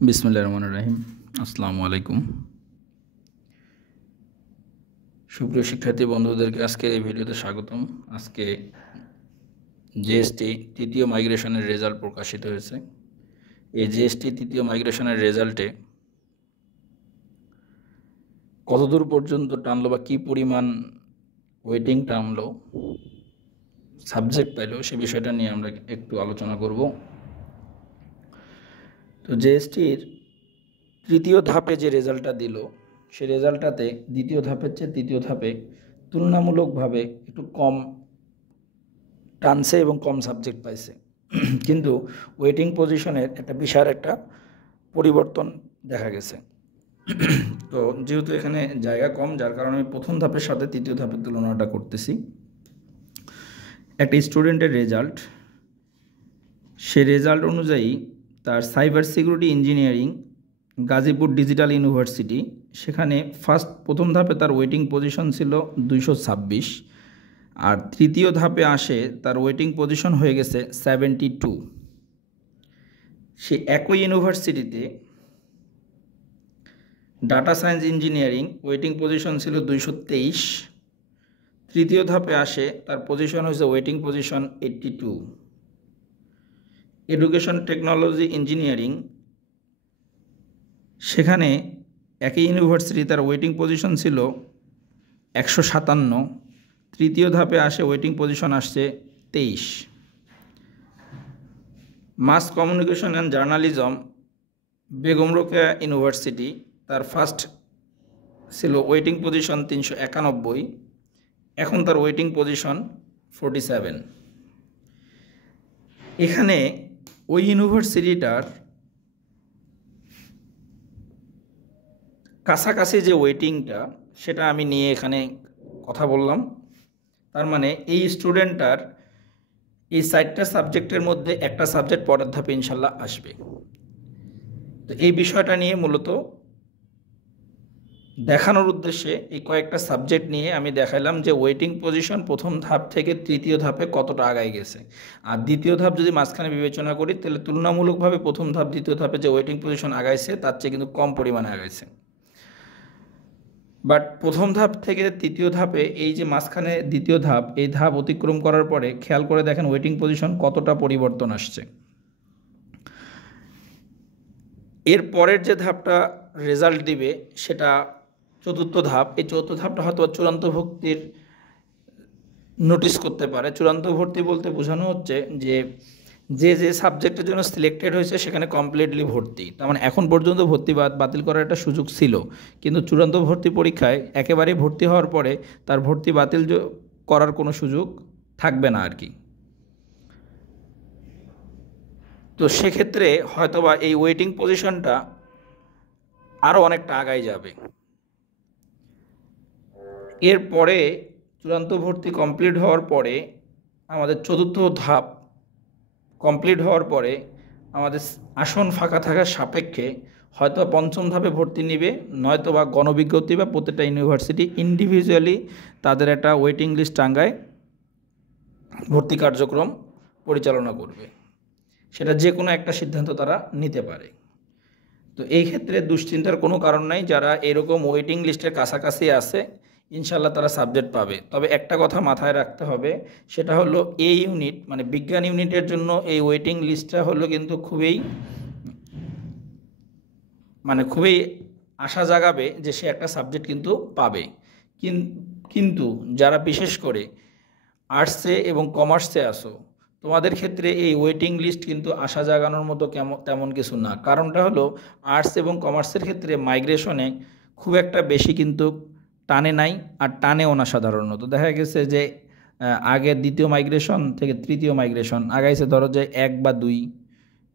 বিসমিল্লাহির রহমানির রহিম। আসসালামু আলাইকুম। সুপ্রিয় শিক্ষার্থী বন্ধুদেরকে আজকের এই ভিডিওতে স্বাগতম। আজকে জিএসটি তৃতীয় মাইগ্রেশনের রেজাল্ট প্রকাশিত হয়েছে। এই জিএসটি তৃতীয় মাইগ্রেশনের রেজাল্টে কতদূর পর্যন্ত টানলো বা কী পরিমাণ ওয়েটিং টানলো, সাবজেক্ট পাইলো, সে বিষয়টা নিয়ে আমরা একটু আলোচনা করব। তো জিএসটির তৃতীয় ধাপে যে রেজাল্টটা দিল, সেই রেজাল্টটাতে দ্বিতীয় ধাপের চেয়ে তৃতীয় ধাপে তুলনামূলকভাবে একটু কম টানছে এবং কম সাবজেক্ট পাইছে, কিন্তু ওয়েটিং পজিশনের একটা বিশাল একটা পরিবর্তন দেখা গেছে। তো যেহেতু এখানে জায়গা কম, যার কারণে আমি প্রথম ধাপের সাথে তৃতীয় ধাপের তুলনাটা করতেছি। একটা স্টুডেন্টের রেজাল্ট, সে রেজাল্ট অনুযায়ী তার cyber security engineering Gazipur digital university, সেখানে প্রথম ধাপে তার ওয়েটিং পজিশন ছিল 226, আর তৃতীয় ধাপে আসে তার ওয়েটিং পজিশন হয়ে গেছে 72। সে একই ইউনিভার্সিটিতে data science engineering waiting position ছিল 223, তৃতীয় ধাপে আসে তার পজিশন হয়েছে waiting position 82। Education technology engineering, সেখানে একই ইউনিভার্সিটি তার ওয়েটিং পজিশন ছিল 157, তৃতীয় ধাপে আসে ওয়েটিং পজিশন আসছে 23। Mass communication and journalism Begum Rokeya university, তার ফার্স্ট ছিল ওয়েটিং পজিশন 391, এখন তার ওয়েটিং পজিশন 47। এখানে ওই ইউনিভার্সিটিটার কাছাকাছি যে ওয়েটিংটা, সেটা আমি নিয়ে এখানে কথা বললাম। তার মানে এই স্টুডেন্টটার এই 4টা সাবজেক্টের মধ্যে একটা সাবজেক্ট পরের ধাপে ইনশাল্লাহ আসবে। তো এই বিষয়টা নিয়ে মূলত দেখানোর উদ্দেশ্যে এই কয়েকটা সাবজেক্ট নিয়ে আমি দেখাইলাম যে ওয়েটিং পজিশন প্রথম ধাপ থেকে তৃতীয় ধাপে কতটা আগায় গেছে। আর দ্বিতীয় ধাপ যদি মাঝখানে বিবেচনা করি, তাহলে তুলনামূলকভাবে প্রথম ধাপ দ্বিতীয় ধাপে যে ওয়েটিং পজিশন আগাইছে তার চেয়ে কিন্তু কম পরিমাণে আগাইছে। বাট প্রথম ধাপ থেকে তৃতীয় ধাপে এই যে মাঝখানে দ্বিতীয় ধাপ, এই ধাপ অতিক্রম করার পরে খেয়াল করে দেখেন ওয়েটিং পজিশন কতটা পরিবর্তন আসছে। এর পরের যে ধাপটা রেজাল্ট দিবে সেটা চতুর্থ ধাপ। এই চতুর্থ ধাপটা হয়তো চূড়ান্ত ভর্তির নোটিশ করতে পারে। চূড়ান্ত ভর্তি বলতে বোঝানো হচ্ছে যে যে যে সাবজেক্টের জন্য সিলেক্টেড হয়েছে সেখানে কমপ্লিটলি ভর্তি। তার মানে এখন পর্যন্ত ভর্তি বাতিল করার একটা সুযোগ ছিল, কিন্তু চূড়ান্ত ভর্তি পরীক্ষায় একেবারেই ভর্তি হওয়ার পরে তার ভর্তি বাতিল করার কোনো সুযোগ থাকবে না আর কি। তো সেক্ষেত্রে হয়তোবা এই ওয়েটিং পজিশনটা আরও অনেকটা আগায় যাবে। এরপরে চূড়ান্ত ভর্তি কমপ্লিট হওয়ার পরে আমাদের চতুর্থ ধাপ কমপ্লিট হওয়ার পরে আমাদের আসন ফাঁকা থাকার সাপেক্ষে হয়তো পঞ্চম ধাপে ভর্তি নেবে, নয়তো বা গণবিজ্ঞপ্তি বা প্রত্যেকটা ইউনিভার্সিটি ইন্ডিভিজুয়ালি তাদের একটা ওয়েটিং লিস্ট টাঙ্গায় ভর্তি কার্যক্রম পরিচালনা করবে। সেটা যে কোনো একটা সিদ্ধান্ত তারা নিতে পারে। তো এই ক্ষেত্রে দুশ্চিন্তার কোনো কারণ নাই। যারা এরকম ওয়েটিং লিস্টের কাছাকাছি আছে ইনশাল্লাহ তারা সাবজেক্ট পাবে। তবে একটা কথা মাথায় রাখতে হবে, সেটা হলো এই ইউনিট মানে বিজ্ঞান ইউনিটের জন্য এই ওয়েটিং লিস্টটা হলো কিন্তু খুবই আশা জাগাবে যে সে একটা সাবজেক্ট কিন্তু পাবে। কিন্তু যারা বিশেষ করে আর্টসে এবং কমার্সে আসো, তোমাদের ক্ষেত্রে এই ওয়েটিং লিস্ট কিন্তু আশা জাগানোর মতো তেমন কিছু না। কারণটা হলো আর্টস এবং কমার্সের ক্ষেত্রে মাইগ্রেশনে খুব একটা বেশি কিন্তু টানে নাই, আর টানেও না। সাধারণত দেখা গেছে যে আগে দ্বিতীয় মাইগ্রেশন থেকে তৃতীয় মাইগ্রেশন আগাইছে ধরো যে 1 বা 2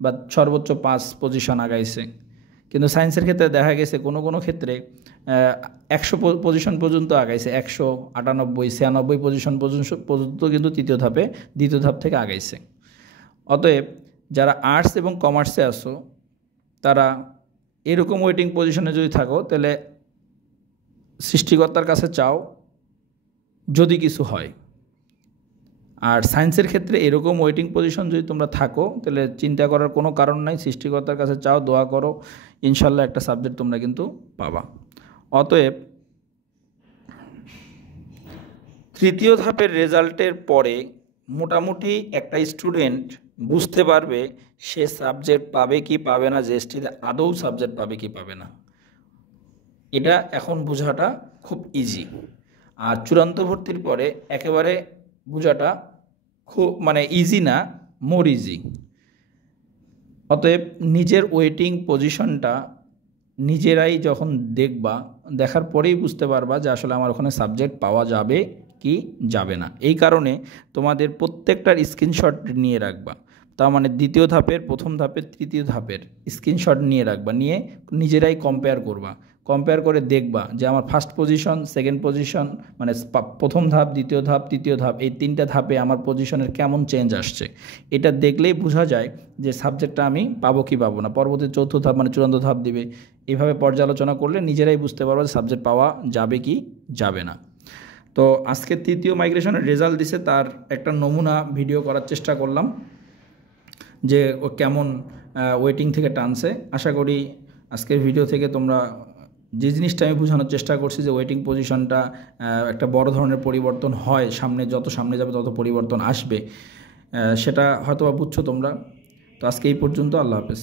বা সর্বোচ্চ 5 পজিশন আগাইছে। কিন্তু সায়েন্সের ক্ষেত্রে দেখা গেছে কোনো কোনো ক্ষেত্রে 100 পজিশন পর্যন্ত আগাইছে, 198, 96 পজিশন পর্যন্ত কিন্তু দ্বিতীয় ধাপ থেকে আগাইছে। অতএব যারা আর্টস এবং কমার্সে আসো তারা এরকম ওয়েটিং পজিশনে যদি থাকো, তাহলে সৃষ্টিকর্তার কাছে চাও যদি কিছু হয়। আর সায়েন্সের ক্ষেত্রে এরকম ওয়েটিং পজিশন যদি তোমরা থাকো তাহলে চিন্তা করার কোনো কারণ নাই, সৃষ্টিকর্তার কাছে চাও, দোয়া করো, ইনশাল্লাহ একটা সাবজেক্ট তোমরা কিন্তু পাবা। অতএব তৃতীয় ধাপের রেজাল্টের পরে মোটামুটি একটা স্টুডেন্ট বুঝতে পারবে সে সাবজেক্ট পাবে কি পাবে না, জিএসটিতে আদৌ সাবজেক্ট পাবে কি পাবে না। এটা এখন বোঝাটা খুব ইজি। আর চূড়ান্ত ভর্তির পরে একেবারে বোঝাটা খুব ইজি না, মোর ইজি। অতএব নিজের ওয়েটিং পজিশনটা নিজেরাই যখন দেখবা, দেখার পরেই বুঝতে পারবা যে আসলে আমার ওখানে সাবজেক্ট পাওয়া যাবে কি যাবে না। এই কারণে তোমাদের প্রত্যেকটার স্ক্রিনশট নিয়ে রাখবা। তার দ্বিতীয় ধাপের, প্রথম ধাপের, তৃতীয় ধাপের স্ক্রিনশট নিয়ে রাখবা, নিয়ে নিজেরাই কম্পেয়ার করবা। কম্পেয়ার করে দেখবা যে আমার ফার্স্ট পজিশন, সেকেন্ড পজিশন, প্রথম ধাপ, দ্বিতীয় ধাপ, তৃতীয় ধাপ, এই 3টা ধাপে আমার পজিশনের কেমন চেঞ্জ আসছে। এটা দেখলেই বোঝা যায় যে সাবজেক্টটা আমি পাবো কি পাবো না। পরবর্তী চতুর্থ ধাপ চূড়ান্ত ধাপ দিবে। এইভাবে পর্যালোচনা করলে নিজেরাই বুঝতে পারবো যে সাবজেক্ট পাওয়া যাবে কি যাবে না। তো আজকে তৃতীয় মাইগ্রেশনের রেজাল্ট দিছে, তার একটা নমুনা ভিডিও করার চেষ্টা করলাম যে ও কেমন ওয়েটিং থেকে টানছে। আশা করি আজকের ভিডিও থেকে তোমরা যে জিনিসটা আমি বোঝানোর চেষ্টা করছি যে ওয়েটিং পজিশনটা একটা বড় ধরনের পরিবর্তন হয়, যত সামনে যাবে তত পরিবর্তন আসবে, সেটা হয়তো বা বুঝছো তোমরা। তো আজকে এই পর্যন্ত, আল্লাহ হাফেজ।